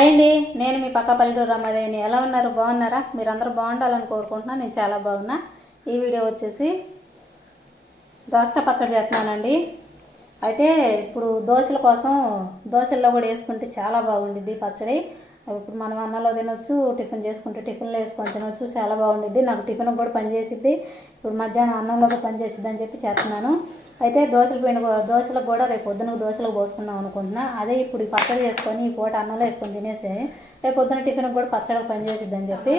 Hi అండి నేను మీ పక్క పల్లెటూరు రమ్మదేని ఎలా ఉన్నారు? బాగున్నారా? మీరందరూ బాగుండాలని కోరుకుంటున్నాను నేను చాలా బాగున్నా. ఈ వీడియో వచ్చేసి దోసకాయ పచ్చడి చేస్తున్నానండి. అయితే ఇప్పుడు దోశల కోసం దోశల్లో కూడా వేసుకుంటే చాలా బాగుండిద్ది పచ్చడి. ఇప్పుడు మనం అన్నంలో తినొచ్చు టిఫిన్ చేసుకుంటే టిఫిన్లో వేసుకొని తినొచ్చు చాలా బాగుండిద్ది. నాకు టిఫిన్ కూడా పనిచేసిద్ది ఇప్పుడు మధ్యాహ్నం అన్నంలో పనిచేస్తుందని చెప్పి చేస్తున్నాను. అయితే దోశలు పోయిన దోశలకు కూడా రేపు పొద్దున దోశలకు పోసుకుందాం అనుకుంటున్నా. అదే ఇప్పుడు ఈ పచ్చడి చేసుకొని ఈ పూట అన్నంలో వేసుకొని తినేసి రేపు పొద్దున టిఫిన్ కూడా పచ్చడికి పనిచేసిద్దని చెప్పి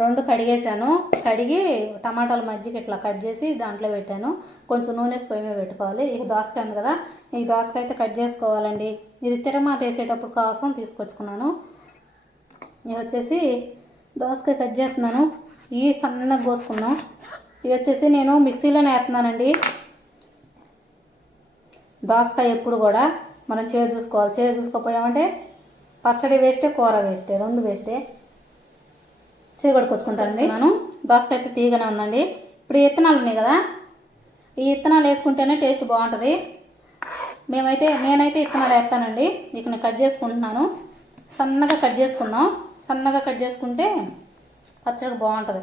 రెండు కడిగేసాను కడిగి టమాటాలు మజ్జిగ ఇట్లా కట్ చేసి దాంట్లో పెట్టాను. కొంచెం నూనె పొయ్యి మీద పెట్టుకోవాలి. ఇక దోసకాయ ఉంది కదా ఈ దోసకాయ అయితే కట్ చేసుకోవాలండి. ఇది తిరమాత వేసేటప్పుడు కోసం తీసుకొచ్చుకున్నాను. ఇది వచ్చేసి దోసకాయ కట్ చేస్తున్నాను. ఈ సన్నగా కోసుకున్నాం ఇది వచ్చేసి నేను మిక్సీలోనే వేస్తున్నానండి. దోసకాయ ఎప్పుడు కూడా మనం చేదు చూసుకోవాలి. చేదు చూసుకోపోయామంటే పచ్చడి వేస్టే కూర వేస్టే రెండు వేస్టే. చీకొడుకొచ్చుకుంటానండి నేను దోసకాయ అయితే తీగనే ఉందండి. ఇప్పుడు ఈ విత్తనాలు ఉన్నాయి కదా ఈ విత్తనాలు వేసుకుంటేనే టేస్ట్ బాగుంటుంది. మేమైతే నేనైతే విత్తనాలు వేస్తానండి. ఇక నేను కట్ చేసుకుంటున్నాను. సన్నగా కట్ చేసుకుందాం. సన్నగా కట్ చేసుకుంటే పచ్చడి బాగుంటుంది.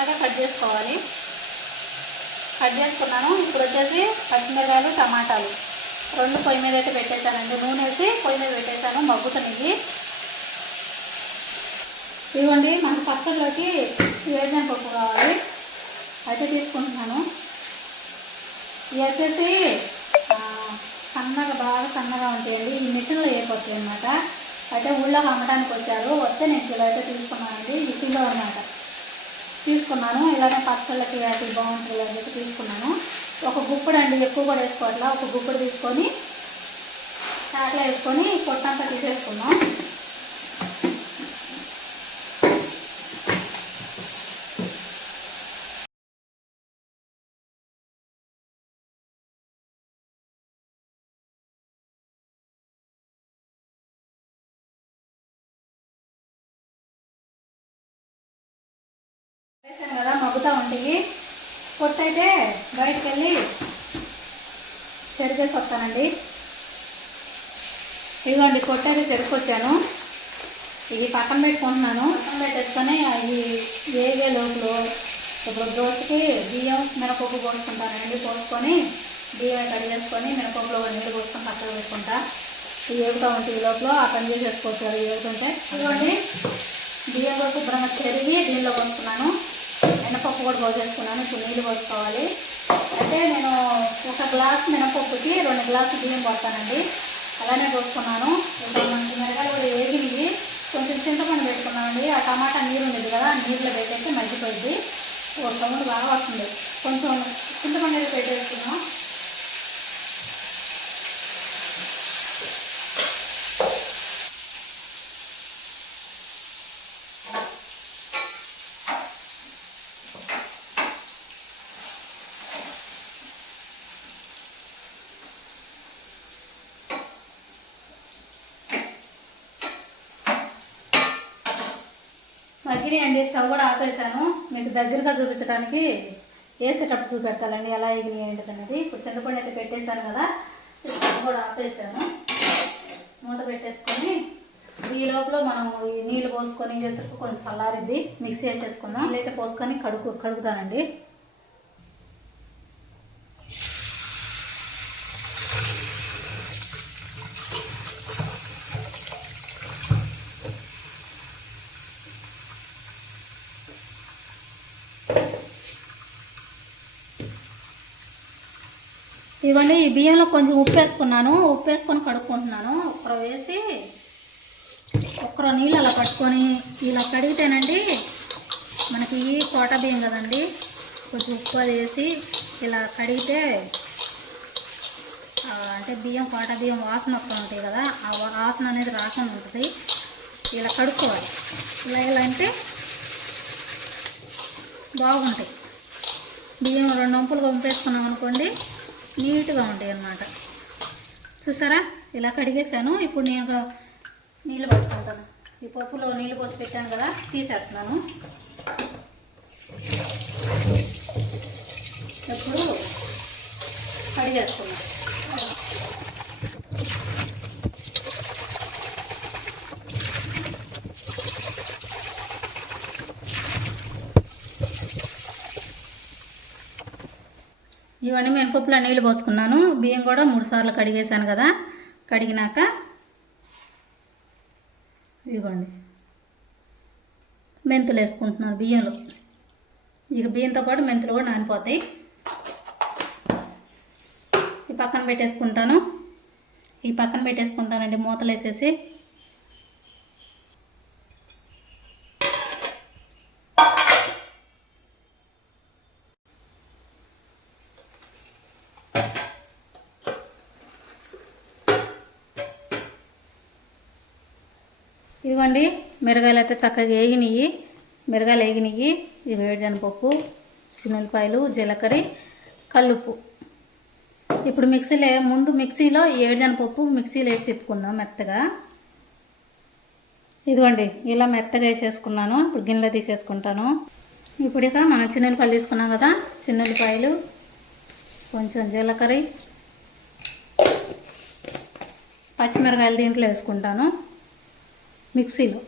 సన్నగా కట్ చేసుకోవాలి. కట్ చేసుకున్నాను. ఇప్పుడు వచ్చేసి పచ్చిమిరకాయలు టమాటాలు. రెండు పొయ్యి మీద అయితే పెట్టేశానండి. నూనె వేసి పొయ్యి మీద పెట్టేశాను. మగ్గుతున్నాయి. ఇవ్వండి మనకు పచ్చడిలోకి వేరుజన పప్పు కావాలి. అయితే తీసుకుంటున్నాను. ఇవి వచ్చేసి సన్నగా బాగా సన్నగా ఉంటాయండి ఈ మిషన్లో వేయకొస్తాయి అనమాట అయితే ఊళ్ళోకి అమ్మడానికి వచ్చారు. వస్తే నేను కిలో అయితే తీసుకున్నానండి. ఈ కిలో అనమాట తీసుకున్నాను. ఇలానే పచ్చళ్ళకి అది బాగుంటుంది అని చెప్పి తీసుకున్నాను. ఒక గుప్పుడు అండి ఎక్కువ కూడా వేసుకోవట్లా. ఒక గుప్పుడు తీసుకొని చాట్లో వేసుకొని పొట్టంతా తీసేసుకున్నాం వేసాను కదా మగ్గుతా ఉంటుంది పొట్టు అయితే బయటకు వెళ్ళి చెరిగేసి వస్తానండి. ఇదిగోండి పొట్టు అయితే చెరుకొచ్చాను ఇది పక్కన పెట్టుకుంటున్నాను. పక్కన పెట్టేసుకొని అవి వేగే లోపల ఇప్పుడు దోశకి బియ్యం మినపప్పు పోసుకుంటానండి. పోసుకొని బియ్యం కడిగేసుకొని మినపప్పులో నీళ్ళు పోసుకొని పక్కన పెట్టుకుంటా. ఇవి ఏగుతూ ఉంటాయి ఈ లోపల ఆ పని చేసేసుకోవచ్చు అవి ఏగుతుంటే. ఇదిగోండి బియ్యం కూడా శుభ్రంగా చెరిగి దీనిలో పోసుకున్నాను. మినపప్పు కూడా పోసేసుకున్నాను. ఇప్పుడు నీళ్ళు పోసుకోవాలి. అయితే నేను ఒక గ్లాస్ మినపప్పుకి రెండు గ్లాసులు బియ్యం పోస్తానండి. అలానే పోసుకున్నాను. ఇప్పుడు మనకి మిరగాయలు కూడా వేగింది. కొంచెం చింతపండు పెట్టుకున్నామండి ఆ టమాటా నీరు ఉండేది కదా నీళ్ళు పెట్టేస్తే మగ్గిపోయింది. ఒక సౌండ్ బాగా వస్తుంది. కొంచెం చింతపండు అయితే పెట్టేసుకున్నాం అండి స్టవ్ కూడా ఆపేసాను మీకు దగ్గరగా చూపించడానికి వేసేటప్పుడు చూపెడతానండి ఎలా ఎగినాయి ఏంటిది అనేది ఇప్పుడు చింతపండు అయితే పెట్టేశాను కదా స్టవ్ కూడా ఆపేసాను మూత పెట్టేసుకొని ఈ లోపల మనం ఈ నీళ్ళు పోసుకొని చేసేటప్పుడు కొంచెం చల్లారిద్ది మిక్స్ చేసేసుకుందాం. నీళ్ళైతే పోసుకొని కడుగు కడుగుతానండి. ఇదిగోండి ఈ బియ్యంలో కొంచెం ఉప్పు వేసుకున్నాను. ఉప్పు వేసుకొని కడుక్కుంటున్నాను. ఒక్కరు వేసి ఒక్కర నీళ్ళు అలా పట్టుకొని ఇలా కడిగితేనండి మనకి ఈ కోట బియ్యం కదండి కొంచెం ఉప్పు అది వేసి ఇలా కడిగితే అంటే బియ్యం కోట బియ్యం వాసన ఒక్క ఉంటాయి కదా ఆ వాసన అనేది రాకుండా ఉంటుంది. ఇలా కడుక్కోవాలి. ఇలా ఇలా అంటే బాగుంటాయి. బియ్యం రెండు వంపులు పంపేసుకున్నాం అనుకోండి నీట్గా ఉంటాయి అన్నమాట. చూసారా? ఇలా కడిగేసాను ఇప్పుడు నేను నీళ్ళు పట్టుకుంటాను. ఈ పప్పులో నీళ్ళు పోసి పెట్టాను కదా తీసేస్తున్నాను. ఇప్పుడు కడిగేస్తున్నాను ఇవన్నీ మినపప్పులో నీళ్ళు పోసుకున్నాను. బియ్యం కూడా మూడు సార్లు కడిగేసాను కదా. కడిగినాక ఇదిగోండి. మెంతులు వేసుకుంటున్నాను బియ్యంలో. ఇక బియ్యంతో పాటు మెంతులు కూడా నానిపోతాయి. ఈ పక్కన పెట్టేసుకుంటాను. ఈ పక్కన పెట్టేసుకుంటానండి. మూతలు వేసేసి చూడండి. మిరగాయలు అయితే చక్కగా వేగినాయి మిరగాయలు వేగినాయి ఇది వేడిజనపప్పు చిన్నపాయలు జీలకర్ర కల్లుప్పు. ఇప్పుడు మిక్సీలో ముందు మిక్సీలో ఏడుజనపప్పు మిక్సీలో వేసి తిప్పుకుందాం మెత్తగా. ఇదిగోండి ఇలా మెత్తగా వేసేసుకున్నాను. ఇప్పుడు గిన్నెలో తీసేసుకుంటాను. ఇప్పుడు ఇక మనం చిన్నపాయలు తీసుకున్నాం కదా చిన్నపాయలు కొంచెం జీలకర్ర పచ్చిమిరకాయలు దీంట్లో వేసుకుంటాను. మిక్సీలో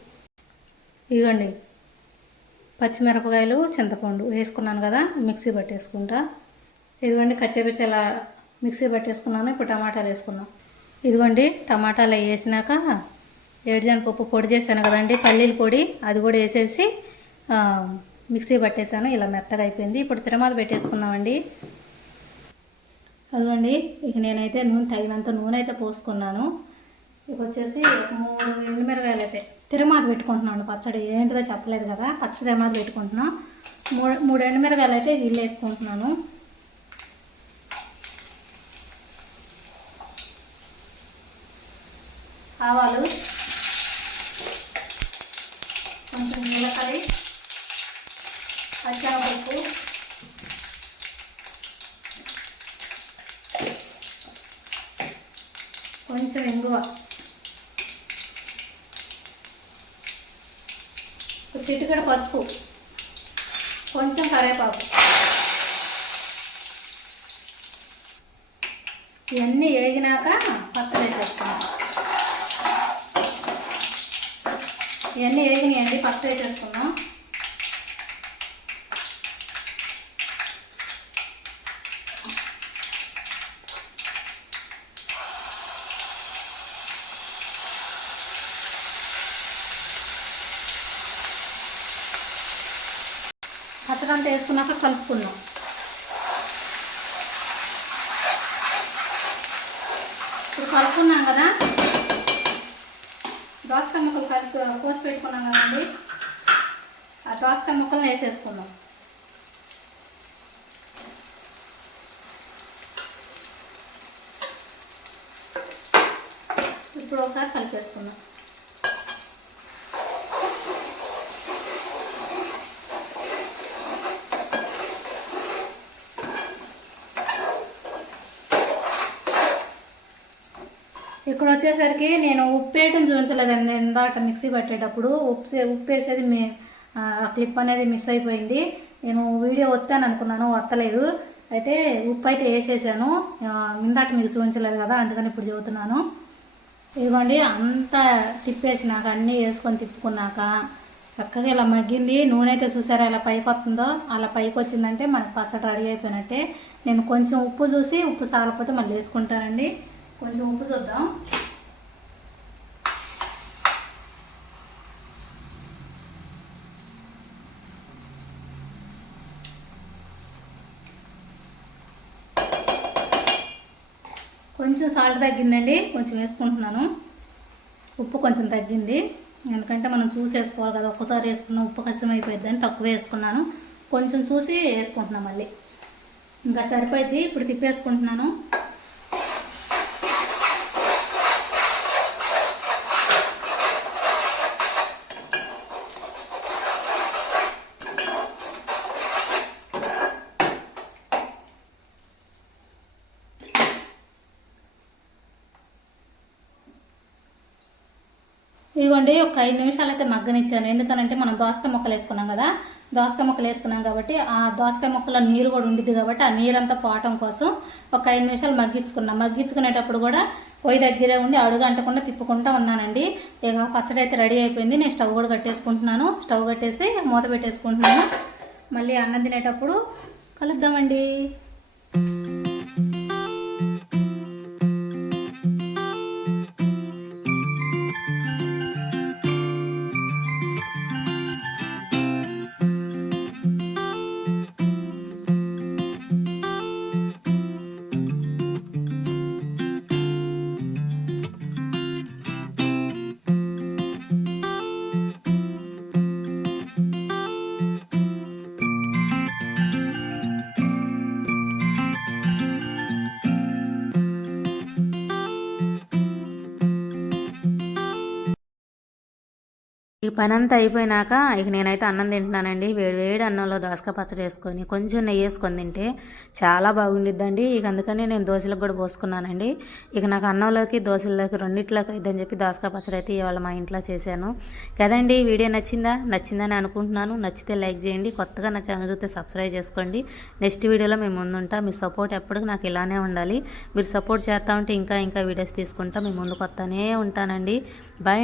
ఇదిగోండి. పచ్చిమిరపకాయలు చింతపండు వేసుకున్నాను కదా మిక్సీ పట్టేసుకుంటా. ఇదిగోండి కచ్చపిచ్చలా మిక్సీ పట్టేసుకున్నాను ఇప్పుడు టమాటాలు వేసుకున్నాం ఇదిగోండి టమాటాలు వేసినాక పప్పు పొడి చేశాను కదండి పల్లీల పొడి అది కూడా వేసేసి మిక్సీ పట్టేశాను ఇలా మెత్తగా అయిపోయింది. ఇప్పుడు తిరమాత పెట్టేసుకున్నామండి అదిగోండి ఇక నేనైతే నూనె తగినంత నూనె అయితే పోసుకున్నాను. ఇక వచ్చేసి మూడు మూడు మిరగాయలు అయితే తిరమాత పెట్టుకుంటున్నాను పచ్చడి. ఏంటిదో చెప్పలేదు కదా పచ్చడి తిరమాత పెట్టుకుంటున్నాం. మూడు మూడు ఎండుమిరగాయలు అయితే ఇల్లు వేసుకుంటున్నాను. ఆవాలు కొంచెం జీలకర్ర పచ్చనపప్పు కొంచెం ఎంగువ చిటికెడ పసుపు. కొంచెం కరివేపాకు ఇవన్నీ వేగినాక పచ్చడి వేసేస్తాను. ఇవన్నీ వేగినాయండి పచ్చడి వేసేసుకున్నాం పచ్చడంతా వేసుకున్నాక కలుపుకుందాం. ఇప్పుడు కలుపుకున్నాం కదా? దోసకాయ ముక్కలు కలిపి కోసి పెట్టుకున్నాం కదండి. ఆ దోసకాయ ముక్కలను వేసేసుకుందాం. ఇప్పుడు ఒకసారి కలిపేసుకుందాం. ఇక్కడ వచ్చేసరికి నేను ఉప్పు వేయటం చూపించలేదండి ఇందాక మిక్సీ పట్టేటప్పుడు ఉప్పు ఉప్పు వేసేది మీ క్లిప్ అనేది మిస్ అయిపోయింది. నేను వీడియో వస్తాను అనుకున్నాను వస్తలేదు అయితే ఉప్పు అయితే వేసేసాను ఇందాక మీకు చూపించలేదు కదా అందుకని ఇప్పుడు చెబుతున్నాను. ఇదిగోండి అంతా తిప్పేసినాక అన్నీ వేసుకొని తిప్పుకున్నాక చక్కగా ఇలా మగ్గింది. నూనె అయితే చూసారా ఇలా పైకి వస్తుందో అలా పైకి వచ్చిందంటే మనకి పచ్చడి రెడీ అయిపోయినట్టే. నేను కొంచెం ఉప్పు చూసి ఉప్పు సాగకపోతే మళ్ళీ వేసుకుంటానండి. కొంచెం ఉప్పు చూద్దాం. కొంచెం సాల్ట్ తగ్గిందండి కొంచెం వేసుకుంటున్నాను. ఉప్పు కొంచెం తగ్గింది. ఎందుకంటే మనం చూసి వేసుకోవాలి కదా ఒక్కసారి వేసుకున్న ఉప్పు కష్టం అయిపోయింది తక్కువ వేసుకున్నాను. కొంచెం చూసి వేసుకుంటున్నాను మళ్ళీ. ఇంకా సరిపోయింది ఇప్పుడు తిప్పేసుకుంటున్నాను. ఇదిగోండి ఒక ఐదు నిమిషాలు అయితే మగ్గనిచ్చాను. ఎందుకనంటే మనం దోసకాయ ముక్కలు వేసుకున్నాం కదా దోసకాయ ముక్కలు వేసుకున్నాం కాబట్టి ఆ దోసకాయ ముక్కలో నీరు కూడా ఉండిద్ది కాబట్టి ఆ నీరంతా పోవటం కోసం ఒక ఐదు నిమిషాలు మగ్గించుకున్నాం. మగ్గించుకునేటప్పుడు కూడా పొయ్యి దగ్గరే ఉండి అడుగు అంటకుండా తిప్పుకుంటా ఉన్నానండి. ఇక పచ్చడి అయితే రెడీ అయిపోయింది. నేను స్టవ్ కూడా కట్టేసుకుంటున్నాను. స్టవ్ కట్టేసి మూత పెట్టేసుకుంటున్నాను. మళ్ళీ అన్నం తినేటప్పుడు కలుద్దామండి. ఈ పని అంతా అయిపోయినాక ఇక నేనైతే అన్నం తింటున్నానండి. వేడి వేడి అన్నంలో దోసకాయ పచ్చడి వేసుకొని కొంచెం నెయ్యి వేసుకొని తింటే చాలా బాగుండిద్దండి. ఇక అందుకని నేను దోశలకు కూడా పోసుకున్నానండి. ఇక నాకు అన్నంలోకి దోశల్లోకి రెండిట్లోకి అయిద్దని చెప్పి దోసకాయ పచ్చడి అయితే ఇవాళ మా ఇంట్లో చేశాను. కదండి వీడియో నచ్చిందా? నచ్చిందని అనుకుంటున్నాను. నచ్చితే లైక్ చేయండి. కొత్తగా నా ఛానల్ చూస్తే సబ్స్క్రైబ్ చేసుకోండి. నెక్స్ట్ వీడియోలో మేము ముందుంటా. మీ సపోర్ట్ ఎప్పటికీ నాకు ఇలానే ఉండాలి. మీరు సపోర్ట్ చేస్తూ ఉంటే ఇంకా ఇంకా వీడియోస్ తీసుకుంటా. మీ ముందుకు వస్తానే ఉంటానండి. బాయ్